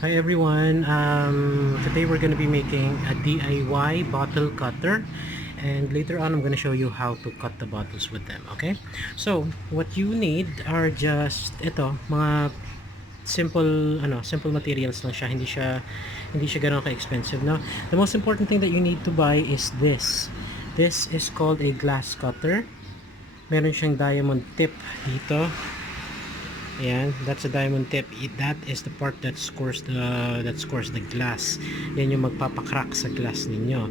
Hi everyone, today we're going to be making a DIY bottle cutter, and later on I'm going to show you how to cut the bottles with them. Okay, so what you need are just mga simple materials lang siya. Hindi siya ganoon ka-expensive, no? The most important thing that you need to buy is this is called a glass cutter. Meron siyang diamond tip dito. Ayan, that's a diamond tip. That is the part that scores the glass. Yan yung magpapakrack sa glass ninyo.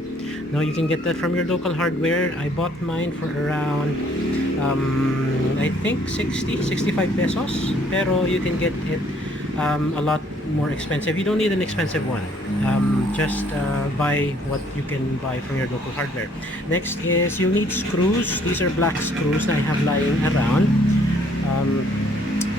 Now you can get that from your local hardware. I bought mine for around I think 65 pesos. Pero you can get it a lot more expensive. You don't need an expensive one. Just buy what you can buy from your local hardware. Next is you'll need screws. These are black screws that I have lying around.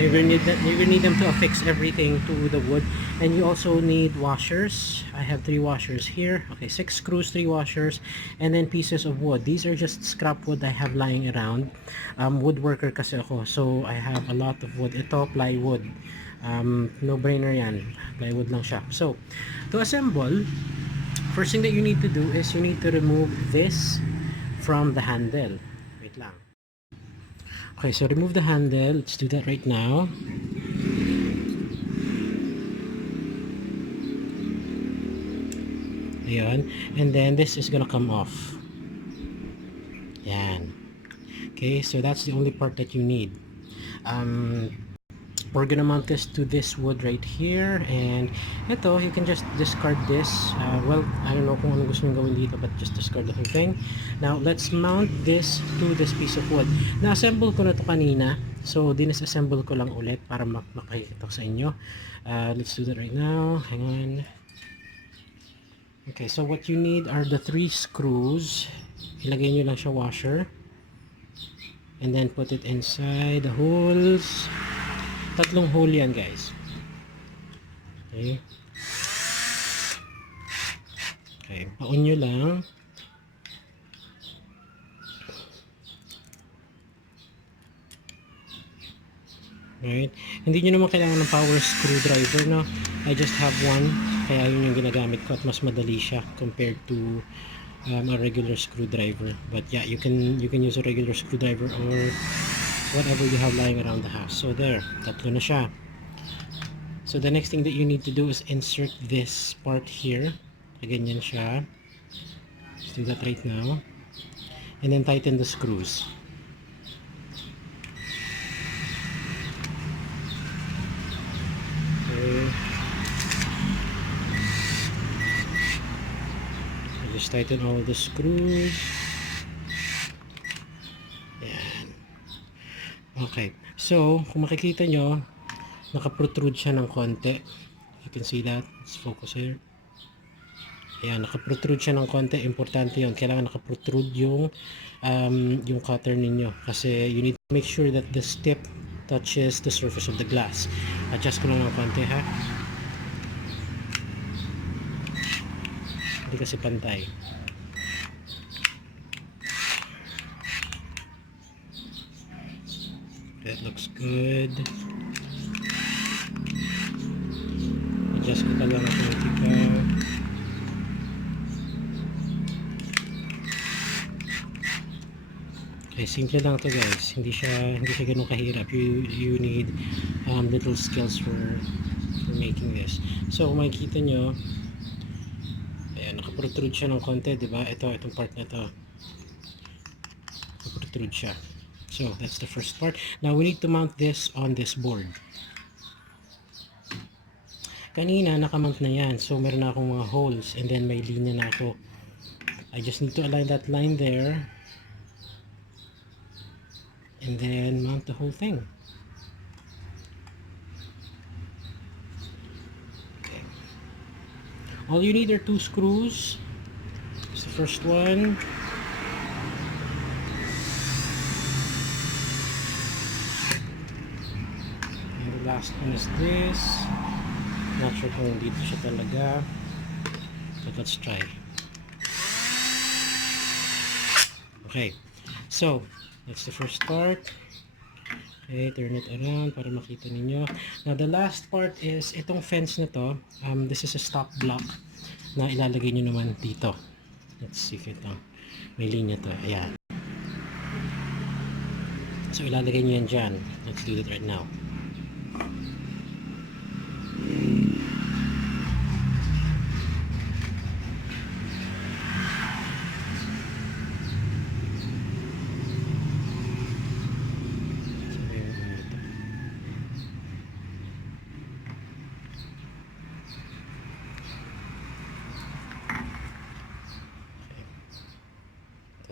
You will need them to affix everything to the wood, and you also need washers. I have 3 washers here. Okay, 6 screws, 3 washers, and then pieces of wood. These are just scrap wood I have lying around. Woodworker kasi ako, so I have a lot of wood. Ito plywood. No brainer yan. Plywood lang siya. So to assemble, first thing that you need to do is you need to remove this from the handle. Wait lang. Okay, so remove the handle. Let's do that right now. Ayan. And then this is gonna come off. Yan. Okay, so that's the only part that you need. We're gonna mount this to this wood right here, and ito, you can just discard this. Well, I don't know kung ano gusto nyo gawin dito, but just discard the whole thing. Now let's mount this to this piece of wood. Na-assemble ko na to kanina, so dinisassemble ko lang ulit para makikita ko sa inyo. Let's do that right now. Hang on. Okay, so what you need are the 3 screws. Ilagay nyo lang siya washer, and then put it inside the holes. 3 hole yan, guys. Okay. Okay, paon nyo lang. Right. Hindi nyo naman kailangan ng power screwdriver, no? I just have one, kaya yun yung ginagamit ko at mas madali siya compared to a regular screwdriver. But yeah, you can use a regular screwdriver or whatever you have lying around the house. So there, 3 na siya. So the next thing that you need to do is insert this part here. Ganyan siya. Let's do that right now. And then tighten the screws. Okay. Just tighten all of the screws. Okay, so kung makikita nyo, naka-protrude siya ng konti. You can see that. Let's focus here. Ayan, naka-protrude siya ng konti. Importante yun. Kailangan naka-protrude yung cutter ninyo. Kasi you need to make sure that the tip touches the surface of the glass. Adjust ko lang ng konti, ha. Hindi kasi pantay. That looks good. Adjust ko talaga ng konti ka. Okay, simple lang to, guys. Hindi siya ganun kahirap. You need little skills for making this. So kung makikita nyo, ayan, naka-protrude siya ng konti, diba? Itong part na to, naka-protrude siya. So that's the first part. Now we need to mount this on this board. Kanina nakamount na yan, so meron na akong mga holes, and then may linya na ako. I just need to align that line there, and then mount the whole thing. Okay. All you need are 2 screws. It's the first one. And the last one is this. Not sure kung dito siya talaga, but let's try. Okay, so that's the first part. Okay, turn it around para makita ninyo. Now, the last part is itong fence na to. This is a stock block na ilalagay nyo naman dito. Let's see if ito. May linya to. Ayan. So, ilalagay nyo yan dyan. Let's do it right now.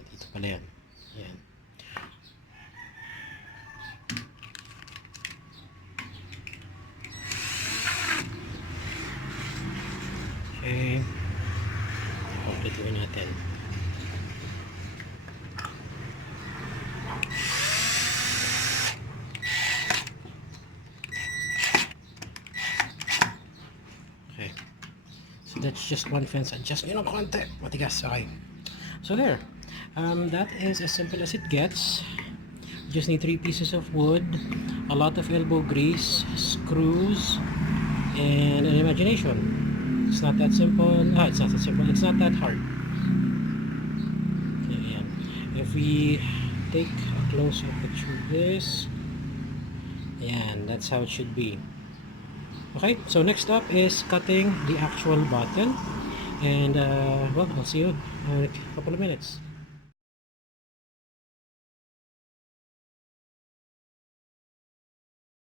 Dito pala yan. Ayan. Okay. Kompletuhin natin. Okay. So that's just one fence. Adjust nyo ng konti. Matigas. Okay. So there. That is as simple as it gets. You just need 3 pieces of wood, a lot of elbow grease, screws, and an imagination. It's not that simple. It's not that simple. It's not that hard. Okay, ayan. If we take a close-up picture of this, ayan, that's how it should be. Okay, so next up is cutting the actual bottle. And, well, I'll see you in a couple of minutes.